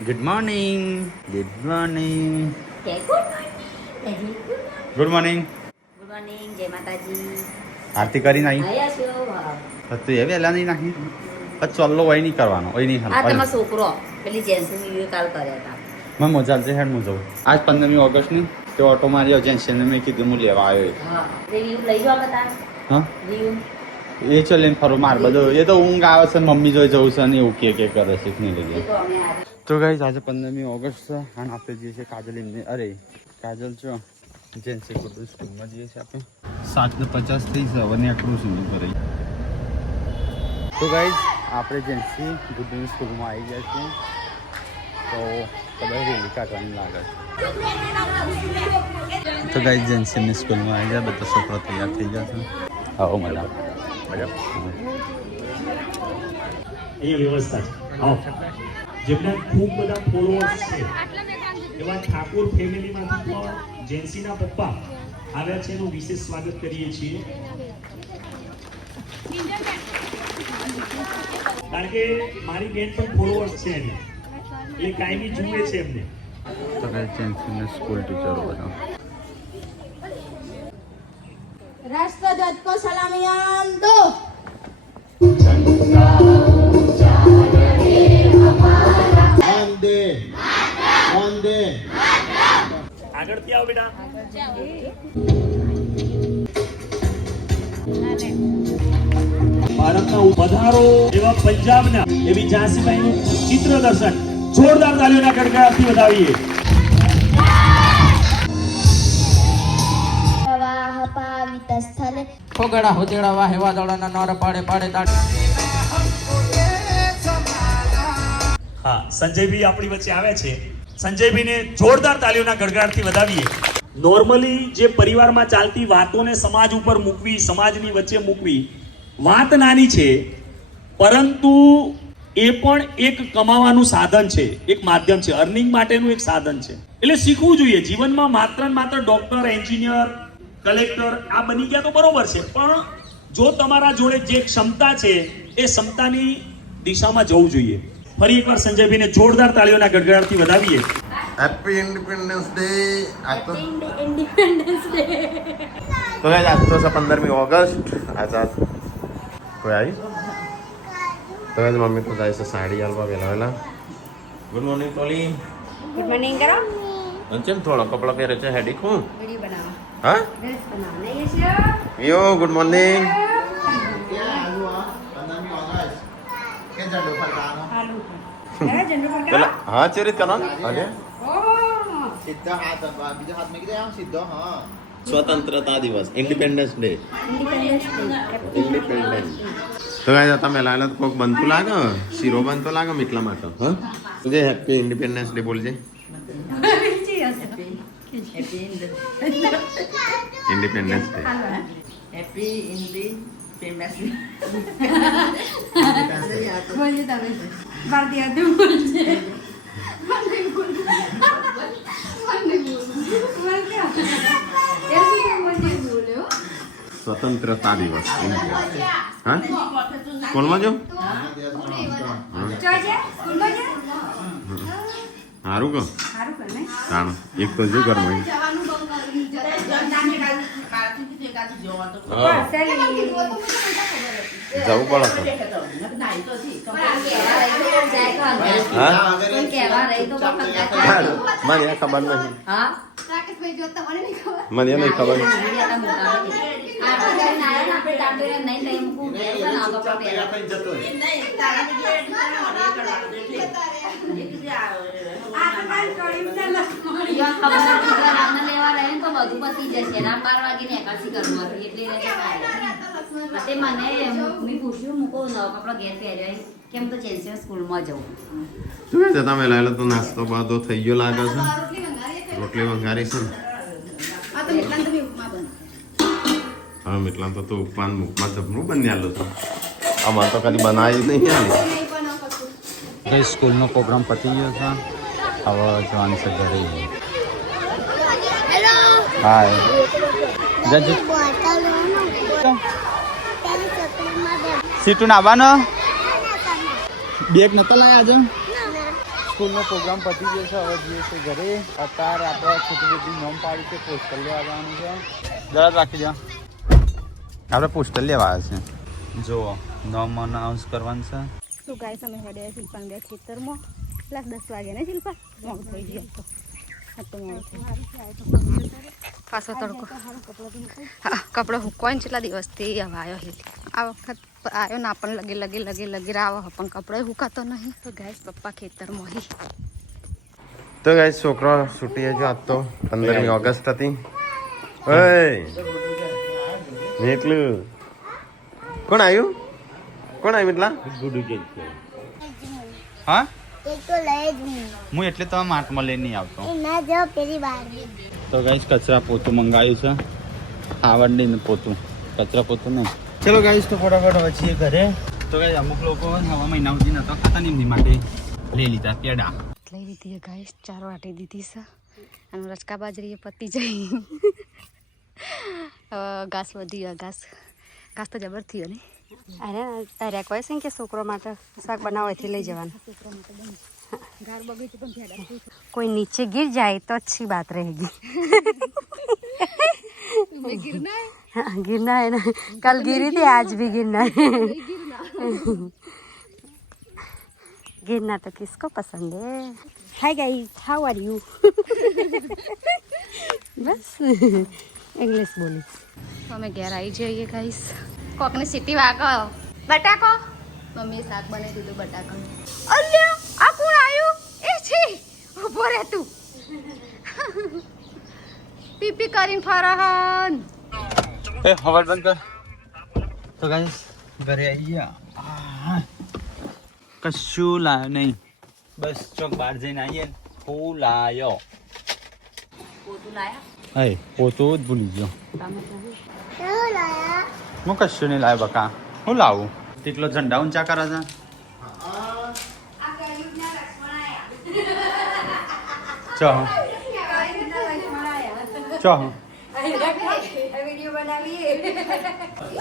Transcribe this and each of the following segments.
Good morning. Good morning. Good morning. જય માતાજી. આરતી કરી નાખી? આયા છો વાહ. તું એ વહેલા નહીં નાખી? ચલ્લો વહી નહીં કરવાનો, વહી નહીં આ તમારો છોકરો પેલી જેન્સની વિડિયો કાલ કર્યા હતા. મેં મજા આવશે હેડ હું જાઉં. આજ 15મી ઓગસ્ટની તો ઓટો માર્યો જેન્સને મેં કીધું હું લેવા આવ્યો. હા રિવ્યુ લઈ જાવ બતા. હા રિવ્યુ એ ચો લઈને ફરો માર બધો એ તો ઊંઘ આવે છે ને મમ્મી જોઈ જવું છે ને એવું કે કરે છે નહીં લઈ એ તો અમે આ તો ગાઈસ આજે 15મી ઓગસ્ટ છે અને આપણે જઈએ છીએ કાજલ એમને અરે કાજલ છો જેન્સી ગુડુ સ્કૂલમાં જઈએ છીએ આપણે 7:50 થઈ છે હવે નીકળું છું ઘરે. તો ગાઈસ આપણે જેન્સી ગુડુ સ્કૂલમાં આવી ગયા છીએ તો કદાચ રેલી કાઢવાની લાગે છે. તો ગાઈસ જેન્સીની સ્કૂલમાં આવી ગયા બધા છોકરા તૈયાર થઈ ગયા છે. આવો મજા મજા અહીંયા વ્યવસ્થા છે. આવો જેમના ખૂબ બધા ફોલોઅર્સ છે એવા ઠાકોર ફેમિલીમાંથી પણ જેન્સીના પપ્પા આવ્યા છે એનું વિશેષ સ્વાગત કરીએ છીએ. કારણ કે મારી બેન પણ ફોલોઅર્સ છે એની એટલે કાયમી જુએ છે એમને. તો ગાઈસ જેન્સીની સ્કૂલ ટીચરો બધા राष्ट्रध्वज को सलामियां दो. આગળથી આવો બેટા. ભારતના પધારો એવા પંજાબના એવી ઝાંસીબાઈનું ચિત્ર દર્શન જોરદાર તાલીઓના ગડગડાટથી વધાવીએ. प्रवाह पावित स्थले ખોગડા હોજેડા વાહે વાદળાના નોર પાડે પાડે તાળી. હા સંજયભાઈ આપણી વચ્ચે આવ્યા છે. સંજયભાઈને જોરદાર તાલીઓના ગડગડાટથી વધાવીએ. નોર્મલી જે પરિવારમાં ચાલતી વાતોને સમાજ ઉપર મૂકવી, સમાજની વચ્ચે મૂકવી, વાત નાની છે પરંતુ એ પણ એક કમાવાનું સાધન છે, એક માધ્યમ છે, અર્નિંગ માટેનું એક સાધન છે. એટલે શીખવું જોઈએ જીવનમાં. માત્ર ને માત્ર ડોક્ટર, એન્જિનિયર, કલેક્ટર આ બની ગયા તો બરોબર છે, પણ જો તમારા જોડે જે ક્ષમતા છે એ ક્ષમતાની દિશામાં જવું જોઈએ. ફરી એકવાર સંજયભાઈને જોરદાર તાળીઓના ગડગડાટથી વધાવીએ. Happy independence day. આજ તો इंडिपेंडेंस डे. ગાઈસ આજ તો છે 15મી ઓગસ્ટ. આઝાદ કોઈ આવી તો ગાઈસ મમ્મી તો જાય છે સાડી આલવા વહેલા વહેલા. ગુડ મોર્નિંગ ટોલી. ગુડ મોર્નિંગ કરો. અંચેમ થોડો કપડા પહેરે છે હેડી ખું વિડિયો બનાવો. હા રીલ્સ બનાવો. નહીં છે યો ગુડ મોર્નિંગ. આલુ હે જનરલ પર પેલા હા ચેરીત કરવાનું અરે સીધા હાથ બીજા હાથ માં કીધા સીધો હા સ્વતંત્રતા દિવસ ઇન્ડિપેન્ડન્સ ડે. ઇન્ડિપેન્ડન્સ ઇન્ડિપેન્ડન્સ તો ગાઈસ તમે લાલા તો કોક બનતું લાગે શીરો બનતો લાગે એટલા માટે હા તુજે હેપી ઇન્ડિપેન્ડન્સ ડે બોલજે. ઇન્ડિપેન્ડન્સ ડે હેપી ઇન્ડિપેન્ડન્સ બોલજો તમે ભારતીય તું બોલજે. સ્વતંત્રતા દિવસ હા સ્કૂલમાં જો સારું કહો તાણ એક તો જો ઘરમાં જવું પડે મને ખબર નહીં મને નહીં ખબર. કેમ તો જેન્સી સ્કૂલમાં જવું. શું છે તમે લાયેલો તો નાસ્તો બાદો થઈ ગયો લાગે છે. રોટલી વંગારી છે ને હા મીટલા તો ઉપમાન ઉપમા જમણું બની આલો છે. અમારે તો કદી બનાવી નહીં આલી. કઈ સ્કૂલનો પ્રોગ્રામ પતી ગયો છે હવે જવાનું છે ઘરે. હાય જજુ સીટું આવવાનો બેગ નતો લાયા આજે સ્કૂલનો પ્રોગ્રામ પતી ગયો છે, હવે જઈએ છે ઘરે. અત્યારે આપણે છોટી બધી નોમ પાડી છે, પોસ્ટર લેવા જવાનું છે. જરા રાખી દો, આપણે પોસ્ટર લેવા આવ્યા છે. જુઓ નોમ અનાઉન્સ કરવાનું છે. શું ગાય અમે હેડે શિલ્પા બે ખેતરમાં પ્લસ 10 વાગે ને શિલ્પા મોડું થઈ ગયું તો પાછો તડકો કપડાં હુકવાય ને કેટલા દિવસથી હવે આવ્યો હેલી આ વખત આવ્યો ના પણ લગે આવો પણ કપડાં હુકાતો નહીં. તો ગાય પપ્પા ખેતરમાં હી. તો ગાઈસ છોકરો છૂટી હજુ આજ તો 15મી ઓગસ્ટ હતી. ઓય નીકળ્યું. કોણ આવ્યું એટલા? હા એક તો લઈ જ હું એટલે તો માટમાં લઈને નહીં આવતો. ના જો પેલી બાર તો ગાઈસ કચરા પોતું મંગાવ્યું છે, આવડને પોતું, કચરા પોતું નહીં. ચલો ગાઈસ તો ફટાફટ હવે છીએ ઘરે. તો ગાઈસ અમુક લોકો હવા મહિના સુધી નતો ખાતા ને એમની માટે લઈ લીધા પેડા. લઈ લીધી ગાઈસ 4 વાટી દીધી છે અને રચકા બાજરી પતી જઈ. ઘાસ વધી ઘાસ તો જબર થયો ને. અરે કહે છે કે છોકરો માટે શાક બનાવવાથી લઈ જવાનું. કોઈ નીચે गिर जाए तो अच्छी बात रहेगी. गिरना है ना, कल गिरी थी आज भी गिरना है. गिरना तो किसको पसंद है. Hi guys, how are you. બસ ઇંગ્લિશ બોલી. અમે ઘેર આવી જઈએ ગાઈસ. કોકની સીટી વાગો બટાકો. મમ્મીએ શાક બનાવી દીધું બટાકાનું. અલ્યા આ કોણ આવ્યું? એ છી ઉભો રહે તું. પીપી કરીને ફરહન. એ હવા બંધ કર. તો ગાઈસ ઘરે આવી ગયા. કશું લાયો નહીં, બસ ચોક બહાર જઈને આવીએ. હું લાયો પોતું લાયા. હે પોતું જ ભૂલી ગયો. હું કશું નહીં લાવ્યો બકા. હું લાવું? તેટલો ઝંડા ઊંચા કરે છે. ચો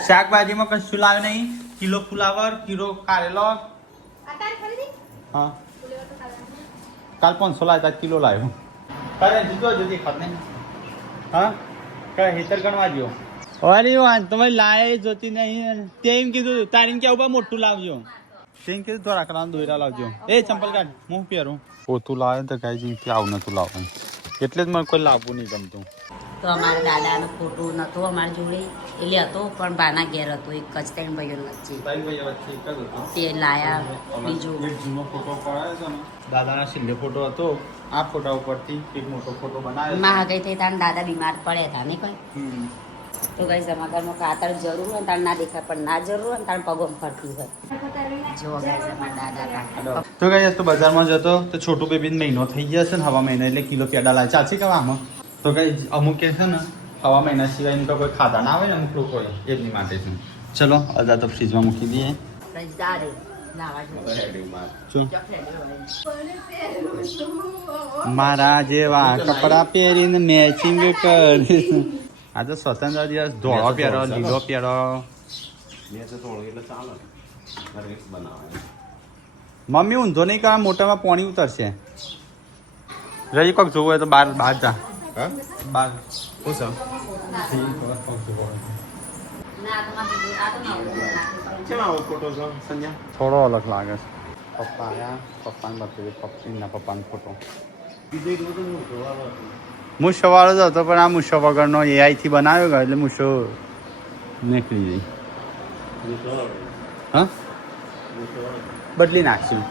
શાકભાજીમાં કશું લાવ્યો નહીં. કિલો ફુલાવર, કિલો કારેલો. હા કાલ 500 લાવ્યા, કિલો લાવ્યો. કરે જુદો જુદી ખાત નહીં. હા કઈ હેતર ગણવા જો. અરે વાત તમારી લાય જોતી નહીં. તેમ કીધું તારીને કે ઉપર મોટું લાવજો. તેમ કીધું થોડા કરાનું દોયરા લાવજો. એ ચંપલ કાઢ, હું પહેરું. પોતું લાવે તો કઈ જગ્યાથી આવું નતું લાવવું, એટલે જ મને કોઈ લાવવું નહીં ગમતું. તો અમારા દાદાનો ફોટો નતો અમારી જોડે, એટલે હતો પણ બાના ઘેર હતો. એક જ 3 ભાઈઓ વચ્ચે તે લાયા. બીજો જૂનો ફોટો પડાયો છે ને, દાદાના છેલ્લે ફોટો હતો. આ ફોટા ઉપરથી એક મોટો ફોટો બનાવ્યો. મહાગાઈ થઈ તાર દાદા બીમાર પડ્યા હતા ને કોઈ. તો કઈ સમાચારમાં ખાતર જરૂર હોય તાર ના દેખાય, પણ ના જરૂર હોય તાર પગોમ ફરતી હોય. જો ગાઈસ અમારા દાદા તો ગાઈસ તો બજારમાં જતો તો છોટું બેબી મહિનો થઈ ગયા છે ને, હવા મહિના એટલે કિલો પેડા લાવે. ચાલશે કે આમાં તો કઈ અમુક કે છે ને હવા મહિના સિવાય તો કોઈ ખાતા ના આવે ને અમુક લોકો હોય, એમની માટે છે. ચલો અદા તો ફ્રીજમાં મૂકી દઈએ. મારા જેવા કપડા પહેરીને મેચિંગ કરીશ. આ તો સ્વતંત્ર દિવસ ધોળો પહેરો, લીલો પહેરો. મમ્મી ઊંધો નહીં કરે, મોટામાં પાણી ઉતરશે. રજી કોક જોવું હોય તો બહાર જા. બહાર થોડો અલગ લાગે છે. પપ્પા આયા, પપ્પાને બતાવ્યું, પપ્પીના પપ્પાનો ફોટો. મૂછો વાળો જ હતો પણ આ મૂછો વગરનો એઆઈથી બનાવ્યો ગયો એટલે મૂછો નીકળી જાય. હા બદલી નાખશું,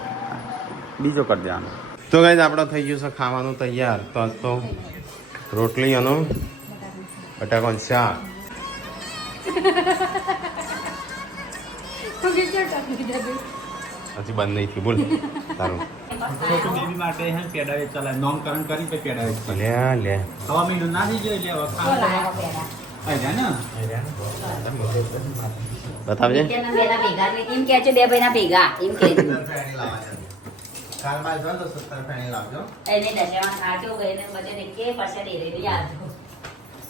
બીજો કરી દેવાનો. તો ગાઈસ આપણો થઈ ગયું છે ખાવાનું તૈયાર. તો આજ તો રોટલી અને બટાકાનું શાક. હજી બંધ નહીં થયું, બોલ તારું. છોટું બેબી માટે હે પેડા વેચાલા, નામકરણ કરી કે પેડા વેચાલા. લે હવા મહિનો ના દીજો એટલે હવે ખાવા બતાવજે. એમ કે છે 2 ભાઈના ભેગા એમ કે કાલ બાદ જો તો 17 ફેણી લાવજો. એને દશામાં ખાજો ગઈને બધે દેખે પછી ડેરે યાદ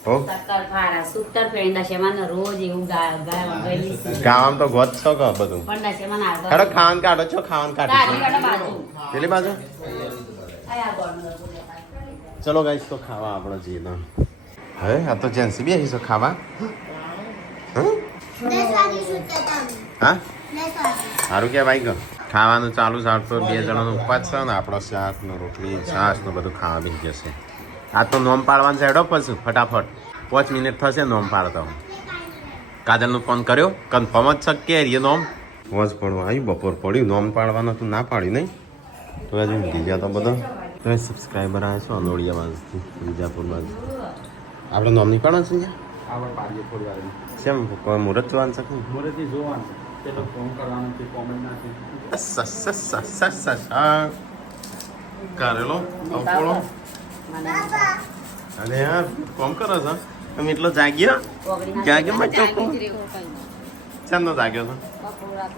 હો શક્કરપારા સૂતર પેંડા છે મને રોજ એવું ગાય વગેલી છે ગામ તો ગોત છો કે બધું પણ ના છે મને આગળ હેડો ખાવાનું કાઢો છો ખાવાનું કાઢી કાઢો કાઢો બાજુ પેલી બાજુ આયા ગોળનું ચલો ગાઈસ તો ખાવા આપણે જઈએ તો હવે આ તો જેન્સી બી આવી છે ખાવા હં? 10 વાગે છૂટતા તમે હા 10 વાગે સારું કે ભાઈ ખાવાનું ચાલુ છે તો 2 જણાનો ઉપવાસ છે ને આપણો શાક ને રોટલી છાશ ને બધું ખાવા બી જશે આ તો નોમ પાડવાનું છે હેડો પછી ફટાફટ 5 મિનિટ થશે નોમ પાડતો કાજલનો ફોન કર્યો કન્ફર્મ જ છે કે એ નોમ વોજ પડવું આવ્યું બપોર પડ્યું નોમ પાડવાનું તું ના પાડ્યું નહીં તો હજુ ઊંઘી ગયા તો બધો તો સબસ્ક્રાઈબર આવ્યા છો અનોડિયા બાજુથી વિજાપુર બાજુ આપણે નોમ નહીં પાડવાનું છે આપણે પાડીએ થોડી વાર કેમ કોઈ મુહૂર્ત જોવાનું છે કે મોરેથી જોવાનું પેલો ફોન કરવાનો છે કોમેન્ટ નાખી કરેલો કંકોળો અરે યાર કોમ કરો છો તમે એટલો જાગ્યો જાગ્યો મત ચોખ્ખો ચાંદનો જાગ્યો છો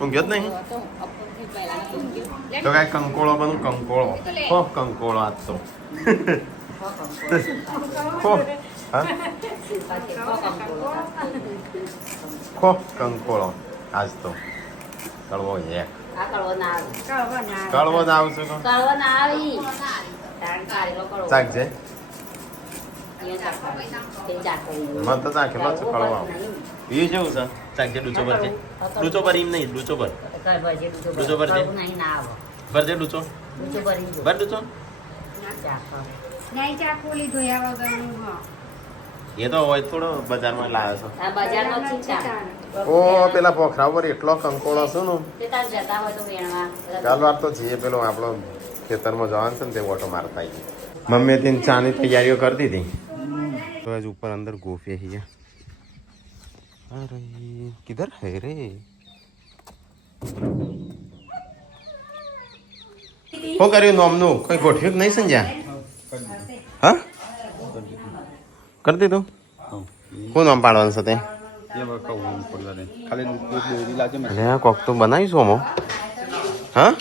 ઊંઘ્યો જ નહીં તો કાંઈ કંકોળો બનું કંકોળો હો કંકોળો આજ તો હો હા ખો કંકોળો આજ તો કળવો એક આ કળવો ના આવે કળવો જ આવશે કો કળવો ના આવી તાણ કાઢેલો કળવો ચાકજે અહીંયા ચાક તે ચાક કરી મત તો ચાખેલો છે કળવો આવ એ જેવું છે ચાકજે ડૂચો પર છે ડૂચો પર એમ નહીં ડૂચો પર કઈ ભજે ડૂચો પર છે નહીં ના આવે ભરજે ડૂચો ઊંચો ભરી જો ભર ડૂચો ચાક નહીં ચાકુ લીધું એ વગરનું હા એ તો હોય થોડો બજારમાં લાવ્યો છો આ બજારનો જ ચાક ઓ પેલા પોખરા ઉપર એટલો કંકોળો છે ને તે તાર જતા હોય તો વેણવા ચાલ વાર તો જઈએ પેલો આપણો ખેતરમાં જવાનું છે ને તે ઓટો મારતા આવીએ મમ્મીએ તેની ચાની તૈયારીઓ કરતી હતી તો હજુ ઉપર અંદર ગોફી હૈયા અરે કિધર હે રે શું કર્યું નોમનું કઈ ગોઠવ્યું કે નહીં સંજ્યા હા કરી દીધું શું નામ પાડવાનું છે તે એ વખત કહું પડે ખાલી એક દોરી લાગે ને અરે કોક તો બનાવીશું અમો હા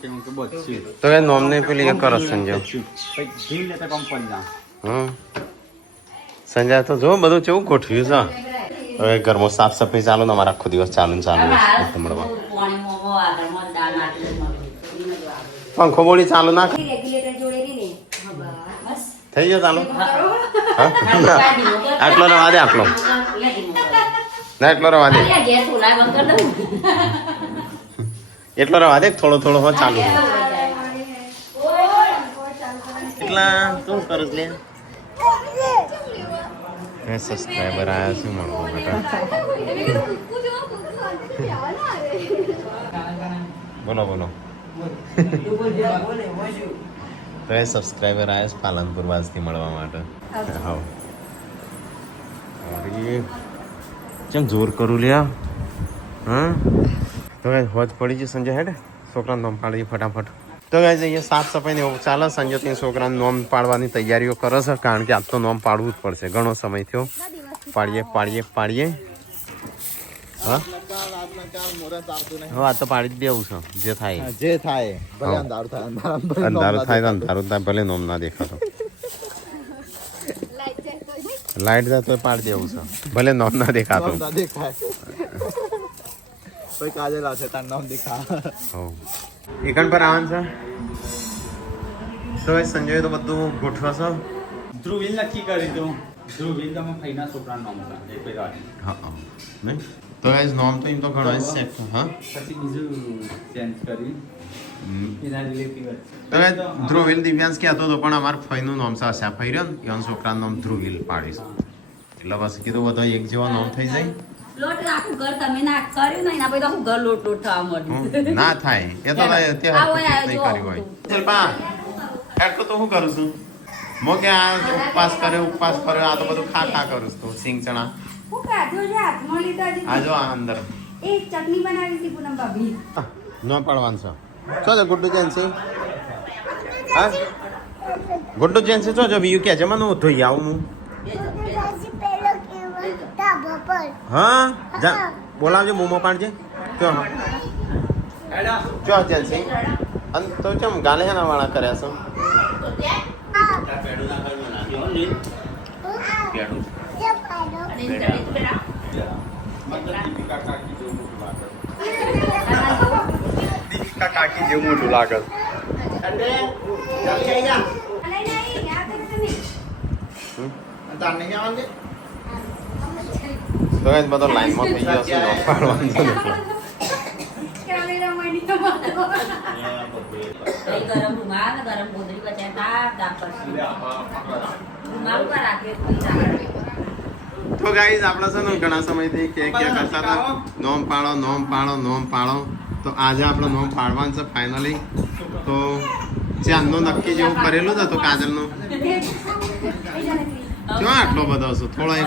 કેમ કે બચ્ચી તો એ નોમને પેલી એક કરસ સંજય ઘી લેતા કંપનીના હમ સંજય તો જો બધું કેવું ગોઠવ્યું છે હવે ઘરમાં સાફ સફાઈ ચાલુ ને અમારે આખો દિવસ ચાલુ ને ચાલુ રહેશે મળવા પાણી મોમો આગળમાં દાળ નાખી પંખો બોલી ચાલુ નાખ રેગ્યુલેટર જોડે ને બસ થઈ ગયો ચાલુ હા? આટલો રવા દે આટલો ના એટલો રવા દે ગેસ ઉલાય બંધ કરી દઉં એટલો રવા દે થોડો થોડો હો ચાલુ એટલા શું કરું લે સબસ્ક્રાઈબર આવ્યા છે મળવું બેટા બોલો બોલો તો એ સબસ્ક્રાઈબર આવ્યા છે પાલનપુર વાસથી મળવા માટે હા અરે કેમ જોર કરું લ્યા હા તો હોજ પડી ગયું સંજય હેડ છોકરાને નોમ પાડી ફટાફટ તો ગાઈસ અહીંયા સાફ સફાઈ ને એવું ચાલે સંજય ત્યાં છોકરાને નોમ પાડવાની તૈયારીઓ કરે છે કારણ કે આજ તો નોમ પાડવું જ પડશે ઘણો સમય થયો પાડીએ હા હા તો પાડી જ દેવું છે જે થાય જે થાય ભલે અંધારું થાય અંધારું થાય તો અંધારું થાય ભલે નોમ ના દેખાતો લાઈટ જાય તો પાડી દેવું છે ભલે નોમ ના દેખાતો ના દેખાય કોઈ કાજેલા છે તાર નામ દેખા એકન પર આવવાનું છે તો એ સંજય તો બધું ગોઠવાશો ધ્રુવીલ નક્કી કરી દઉં ધ્રુવીલ તમે ફઈના છોકરાનું નામ હતા એ કોઈ વાત હા નહીં તો ગાઈસ નોમ તો એમ તો ઘણો સેફ હા પછી બીજું ચેન્જ કરી એના રિલેટિવ તો ગાઈસ ધ્રુવીલ દિવ્યાંશ કહેતો હતો પણ અમાર ફઈનું નામ છે આશા ફઈ રહ્યો ને એનું છોકરાનું નામ ધ્રુવીલ પાડીશ એટલે બસ કીધું બધા એક જેવા નામ થઈ જાય લોટ આખું ઘર તમે ના કર્યું ને એના પછી તો આખું ઘર લોટ થવા મળ્યું ના થાય એ તો તે નહીં કર્યું હોય શિલ્પા હેડ તો હું કરું છું મો કે આ ઉપવાસ કર્યો આ તો બધું ખા કરું છું સિંગ ચણા હું કાઢો છે હાથમાં લીધા છે આ જો આ અંદર એ ચટણી બનાવી હતી પૂનમ ભાભી ન પડવાનું છે શું છે ગુડ્ડુ જેન્સી હા ગુડ્ડુ જેન્સી શું છે બીજું કે છે મને ધોઈ આવું હું પેલો કેવો ધાબા પર હા જા બોલાવજો મોમો પાડજે ચો ચો જેન્સી અને તો ચમ ગાલે હેના વાળા કર્યા છો પેડું નાખવાનું નાખ્યો હો ને પેડું જે પાડો અને એની ચટણી તું બેટા દીપિકા કાકી જેવું મોટું લાગે ઠંડે જલ્દી આવી જા તાર નહીં આવવાનું તો એ બધો લાઈનમાં થઈ ગયો છે નોમ પાડવાનું છે કઈ ગરમ રૂમાલ ને ગરમ ગોદડી બચાય તાપ તાપ કરશે રૂમાલ ઉપર રાખ્યો કોઈ રાખે તો ગાઈઝ આપણે છે ને ઘણા સમયથી કે કરતા હતા નોમ પાડો તો આજે આપણે નોમ પાડવાનું છે ફાઇનલી તો ચાંદનો નક્કી જેવું કરેલું જ હતું કાજલનું ક્યાં આટલો બધો હશે થોડા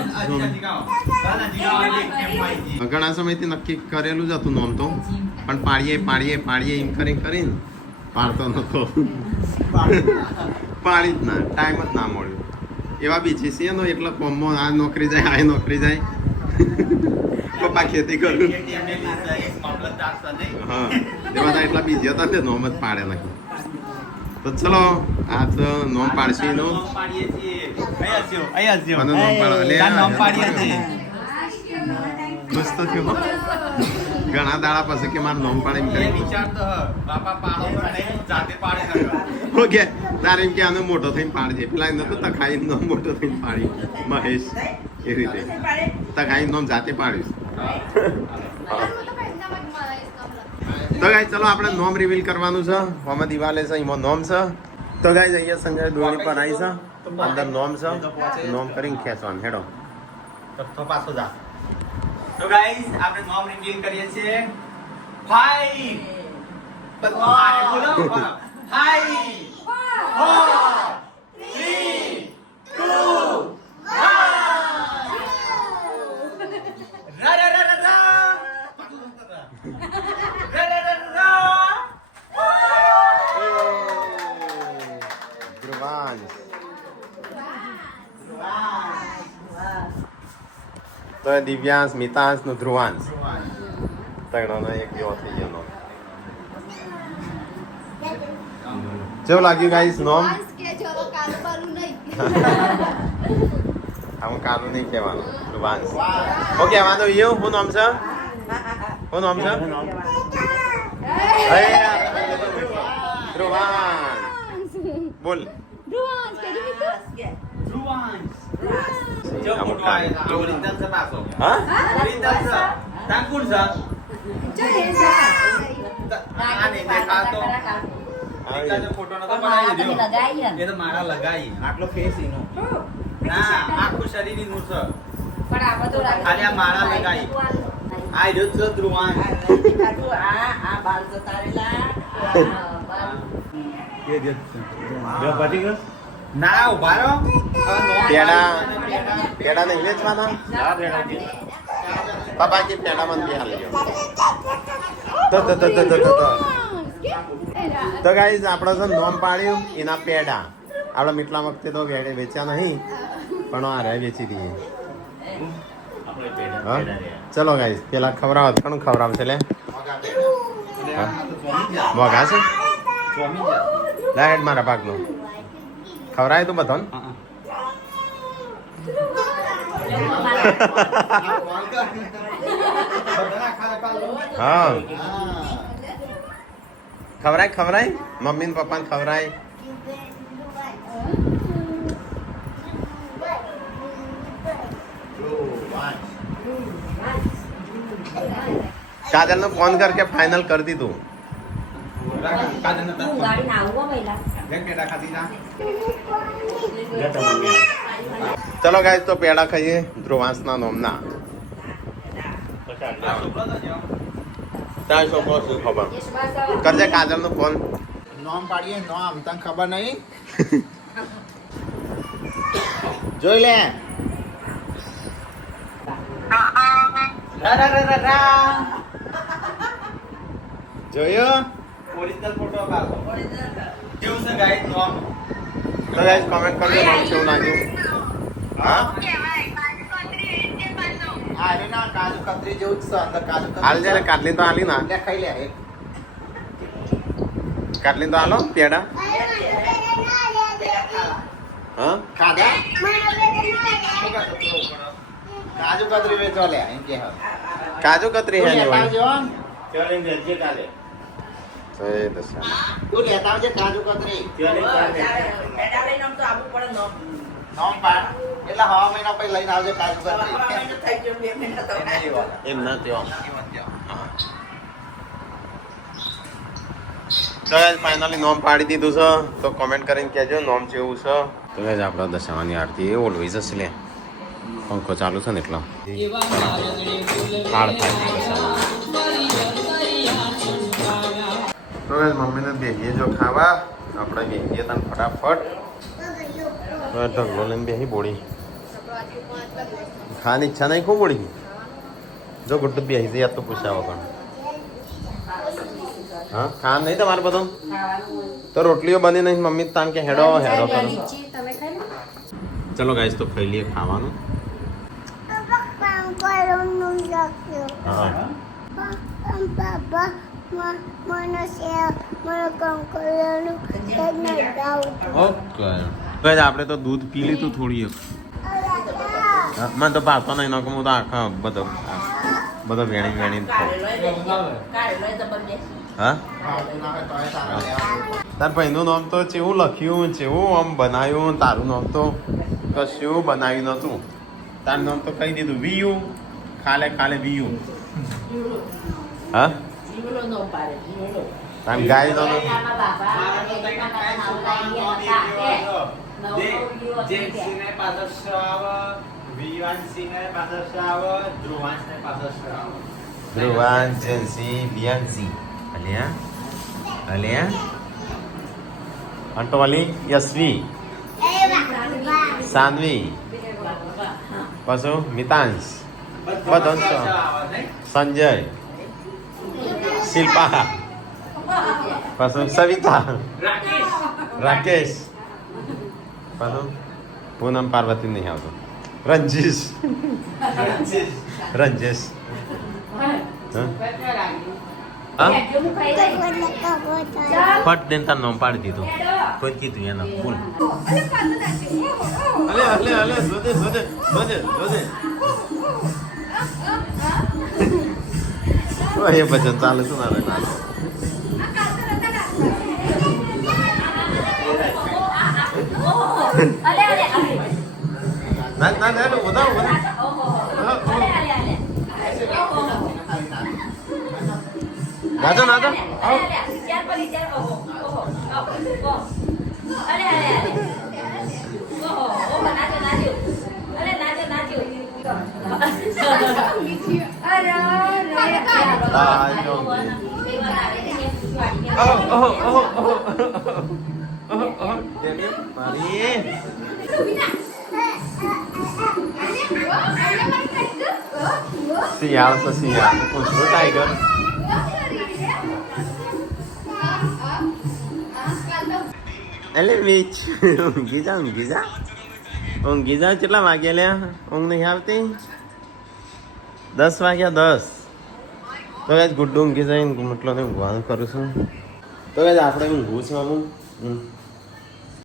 ઘણા સમયથી નક્કી કરેલું જ હતું નોમ તો પણ પાડીએ એમ કરીને પાડતો નતો પાડી જ ના ટાઈમ જ ના મળ્યો એવા બીજી છીએ નો એટલે કોમમાં આ નોકરી જાય આ નોકરી જાય પપ્પા ખેતી કરું હા એ બધા એટલા બીજી હતા ને નોમ જ પાડે નથી તો ચલો આ તો નોમ પાડશી નો નોમ પાડો ખુશ તો થયો ઘણા દાડા પછી કે મારે નોમ પાડે એમ કરી ઓકે તારે એમ કે આનો મોટો થઈને પાડજે પેલા નતો તખાઈ નોમ મોટો થઈને પાડી મહેશ એ રીતે તખાઈ નોમ જાતે પાડીશ તો ગાઈસ ચલો આપણે નોમ રિવીલ કરવાનું છે મોહમ્મદ દિવાલે છે એમાં નોમ છે તો ગાઈસ અહીંયા સંજય દોરી પર આવી છે અંદર નોમ છે નોમ કરીને ખેંચવાનું હેડો તો પાછો જા તો ગાઈસ આપણે નોમ રિવીલ કરીએ છીએ 5 બધું આરે બોલો 5 તો દિવ્યાંશ મિતાંશ નું ધ્રુવાંશ ત્રણનો એક જેવો થઈ ગયો કેવું લાગ્યું ગાઈસ નોમ હું કાલું નહીં કહેવાનું ધ્રુવાંશ ઓકે વાંધો એવું શું નામ છે શું નામ છે ધ્રુવાંશ બોલ અમુક ઓરિજિનલ છે પાછો હા ઓરિજિનલ છે તાંકુર છે આ ને દેખાતો એકાદો ફોટો નતો બનાવી તમે લગાઈ એ તો મારા લગાઈ આટલો ફેસ એનો ના આખું શરીર એનું છે પણ આ બધું ખાલી આ માળા લગાઈ આ રહ્યો છે ધ્રુવાન આ બાલ તો તારેલા ના ઉભા રહો પેડા નહીં વેચવાના પાપા કે પેડા મને બી હાલ તો ગાઈઝ આપણે છે નોમ પાડ્યું એના પેડા આપણે મીટલા વખતે તો વેચ્યા નહીં પણ આ રે વેચી દઈએ હા ચલો ગાઈઝ પેલા ખવડાવો ઘણું ખવડાવશે લે મોઘા છે લાઈટ મારા ભાગનું ખવડાય તો બધાને હા ખવડાય મમ્મી ને પપ્પા ને ખવડાય કાજલ ने फोन करके फाइनल कर दी तू ગાડી ના આવું પહેલા चलो गाइस तो पेड़ा खाइए ध्रुवांश ना नोमना તાર છોકરો શું ખબર કરજે કાજલ નો ફોન નોમ પાડીએ નોમ તને ખબર નહીં જોઈ લે જોયો ઓરિજિનલ ફોટો પાછો કેવું છે ગાઈસ નોમ તો ગાઈસ કમેન્ટ કરજો નોમ કેવું લાગ્યું હા આ રે ના કાજુ કતરી જેવું જ છે અંદર કાજુ કતરી હાલ જરા કાટલી તો હાલી ના લે ખાઈ લે એક કાટલી તો હાલો પેડા હા ખાધા મને કાજુ કતરી વેચો લે એમ કે કાજુ કતરી હે ની લેતા હોય આવજો ત્યાં લઈને વેચજે કાલે તો એ દશા તું લેતા આવજે કાજુ કતરી ત્યાં લઈને નોમ પાડ એટલે 6 મહિના પછી લઈને આવજે કાજુ કતરી એમ ના ત્યો તો ફાઇનલી નોમ પાડી દીધું છે તો કોમેન્ટ કરીને કહેજો નોમ કેવું છે તો ગાઈસ આપણા દશામાની આરતી એ ઓલવી જશે લે પંખો ચાલુ છે ને એટલો હાડ થાય તો ગાઈસ મમ્મીને બેહીએ જો ખાવા આપણે બેહીએ તને ફટાફટ તો ઢગલો લઈને બેહી બોડી ખાવાની ઈચ્છા નહીં ખૂબ બોડી જો ગુડ્ડુ બેહી જાય તો પૂછાવો પણ હા ખાન નહીં તમારે બધું તો રોટલીઓ બની નહીં મમ્મી તાન કે હેડો હેડો કરો ચલો ગાઈસ તો ખાઈ લઈએ ખાવાનું હા બાબા મને કંકરનું ઓકે ગાઈસ આપણે તો દૂધ પી લીધું થોડી મને તો ભાવતો નહીં નકર હું તો આખા બધો વેણી હા તાર ભાઈનું નામ તો ચેવું લખ્યું ચેવું આમ બનાવ્યું તારું નામ તો કશું બનાવ્યું નતું તારું નામ તો કહી દીધું વીયુ ખાલે વીયુ હા તાર ગાય તો ધ્રુવાન જેન્સી બિયાન્સી અલિયા અંટોવાલી યશવી સાનવી પછી મિતાંશ બધો સંજય શિલ્પા પછી સવિતા રાકેશ પછી પૂનમ પાર્વતી નહીં આવતો રંજીશ ફટ દેન તાર નામ પાડી દીધું કોઈ કીધું એના બોલ અલે એ ભજન ચાલે શું ના નાચો શિયાળ તો શિયાળ પૂછવું ટાઈગર એટલે વીચ ઊંઘી જા કેટલા વાગ્યા લ્યા ઊંઘ નહીં આવતી 10 વાગ્યા 10 તો guys ગુડ્ડુ ઊંઘી જાય મતલબ ઊંઘવાનું કરું છું તો guys આપણે ઊંઘવું છે અમુક